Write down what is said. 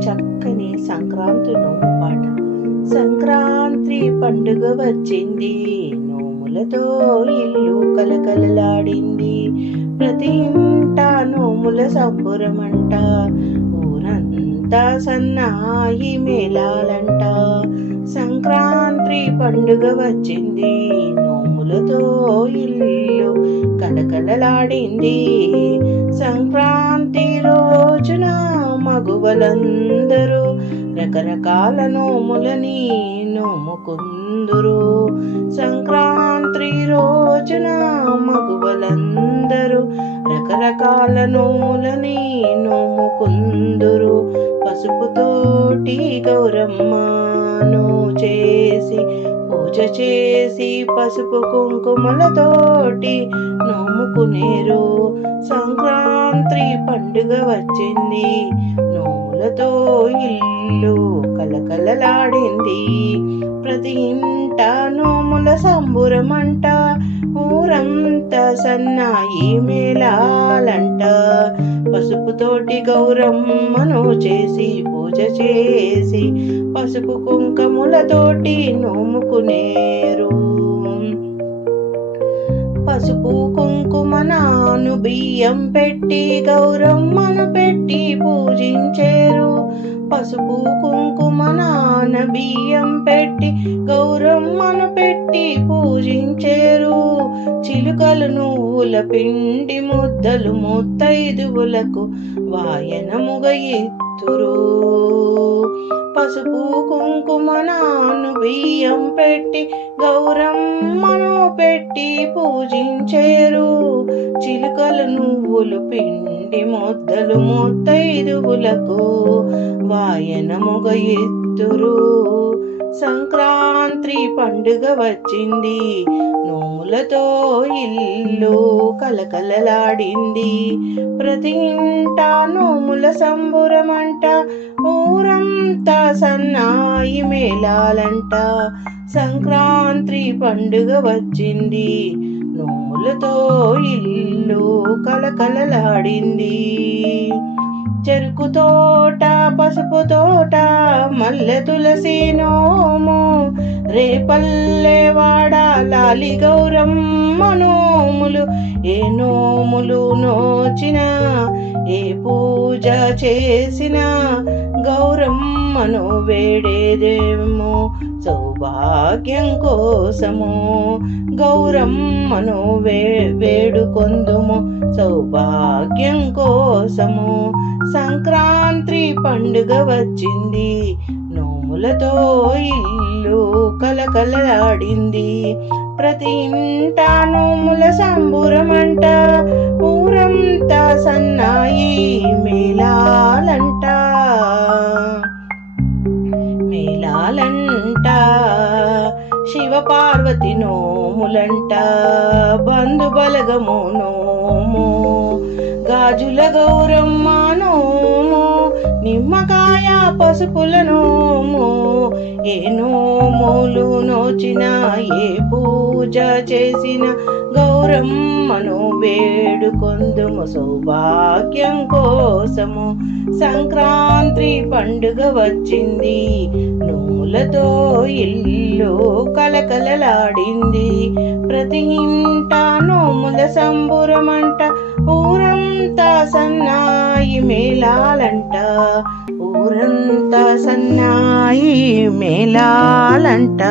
చక్కని సంక్రాంతి పాట సంక్రాంతి పండుగ వచ్చింది. నోములతో ఇల్లు కలకలలాడింది. ప్రతి ఇంట నోముల సంబురమంట. ఊరంతా సన్నాయి మేళాలంట. సంక్రాంతి పండుగ వచ్చింది. నోములతో ఇల్లు కలకలలాడింది. సంక్రాంతి రోజున మగువలందరూ రకరకాల నోములని నోముకుందురు. సంక్రాంతి రోజున మగువలందరూ రకరకాల నోములని నోముకుందురు. పసుపుతోటి గౌరమ్మను చేసి పూజ చేసి పసుపు కుంకుమలతోటి నోముకునేరు. సంక్రాంతి పండుగ పండుగ వచ్చింది. నూలతో ఇల్లు కలకలలాడింది ప్రతి ఇంట నోముల సంబురమంట. ఊరంతా సన్నాయి మేళాలంట. పసుపుతోటి గౌరమ్మను చేసి పూజ చేసి పసుపు కుంకములతోటి నోముకునేరు. పసుపు కుంకుమనాను బియ్యం పెట్టి గౌరమ్మను పెట్టి పూజించేరు. పసుపు కుంకుమనాన బియ్యం పెట్టి గౌరమ్మను పెట్టి పూజించేరు. చిలుకలు నువ్వుల పిండి ముద్దలు ముత్తైదువులకు వాయనముగ ఎత్తురు. పసుపు కుంకుమనాను బియ్యం పెట్టి గౌరమ్మను పెట్టి పూజించేరు. చిలుకలు నువ్వులు పిండి ముద్దలు ముత్తైదువులకు వాయనముగ ఎత్తురు. సంక్రాంతి పండుగ వచ్చింది పూలతో ఇల్లు కలకలలాడింది. ప్రతి ఇంట నోముల సంబురమంట ఊరంతా సన్నాయి మేళాలంట. సంక్రాంతి పండుగ వచ్చింది నోములతో ఇల్లు కలకలలాడింది. చెరుకు తోట పసుపు తోట మల్లె తులసి నోము రేపల్లె వాడ లాలి నోములు ఏ నోములు నోచిన ఏ పూజ చేసిన గౌరమ్మను వేడేదేమో సౌభాగ్యం కోసము గౌరమ్మను వే వేడుకొందుము సౌభాగ్యం కోసము. సంక్రాంతి పండుగ వచ్చింది నోములతో ఇల్లు కలకలలాడింది ప్రతి ఇంట నోముల సంబురమంట ఊరంతా సన్నాయి మేళాలంట. మేళాలంట శివ పార్వతి నోములంట బంధు బలగము నోము గాజుల గౌరమ్మ నోము. నిమ్మకాయ పసుపులను ఏ నోములు నోచిన ఏ పూజ చేసిన గౌరమ్మను వేడుకొందుము సౌభాగ్యం కోసము. సంక్రాంతి పండుగ వచ్చింది నూలతో ఇల్లు కలకలలాడింది. ప్రతి ఇంట నోముల సంబురమంట ఊరంతా సన్నాయి మేళాలంట. ఊరంతా సన్నాయి మేళాలంట.